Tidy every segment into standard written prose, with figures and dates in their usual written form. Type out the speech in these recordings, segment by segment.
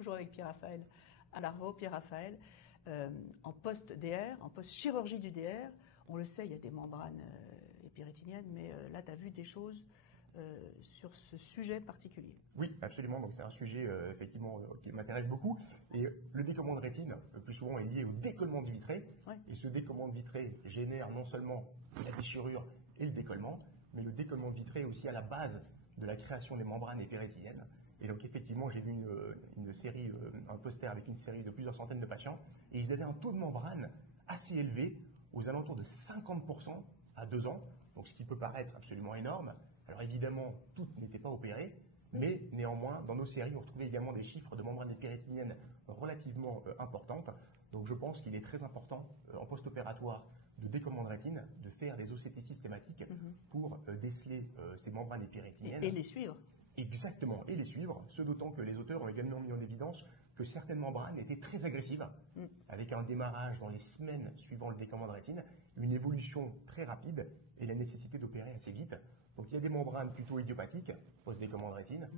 toujours avec Pierre-Raphaël Alarveau. Pierre-Raphaël, en post-DR, en post-chirurgie du DR, on le sait, il y a des membranes épirétiniennes, mais là, tu as vu des choses sur ce sujet particulier. Oui, absolument. Donc c'est un sujet effectivement qui m'intéresse beaucoup. Et le décollement de rétine, le plus souvent, est lié au décollement du vitré. Ouais. Et ce décollement de vitré génère non seulement la déchirure et le décollement, mais le décollement de vitré est aussi à la base de la création des membranes épirétiniennes. Et donc effectivement, j'ai vu une série, un poster avec une série de plusieurs centaines de patients, et ils avaient un taux de membrane assez élevé, aux alentours de 50% à 2 ans, donc ce qui peut paraître absolument énorme. Alors évidemment, toutes n'étaient pas opérées, mais néanmoins, dans nos séries, on retrouvait également des chiffres de membranes épirétiniennes relativement importantes. Donc je pense qu'il est très important, en post-opératoire, de décollement de rétine, de faire des OCT systématiques pour déceler ces membranes épirétiniennes. Et les suivre. Exactement, et les suivre, ce d'autant que les auteurs ont également mis en évidence que certaines membranes étaient très agressives, avec un démarrage dans les semaines suivant le décollement de rétine, une évolution très rapide et la nécessité d'opérer assez vite. Donc il y a des membranes plutôt idiopathiques, post-décollement de rétine,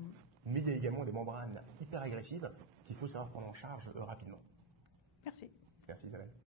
mais il y a également des membranes hyper agressives qu'il faut savoir prendre en charge rapidement. Merci. Merci Isabelle.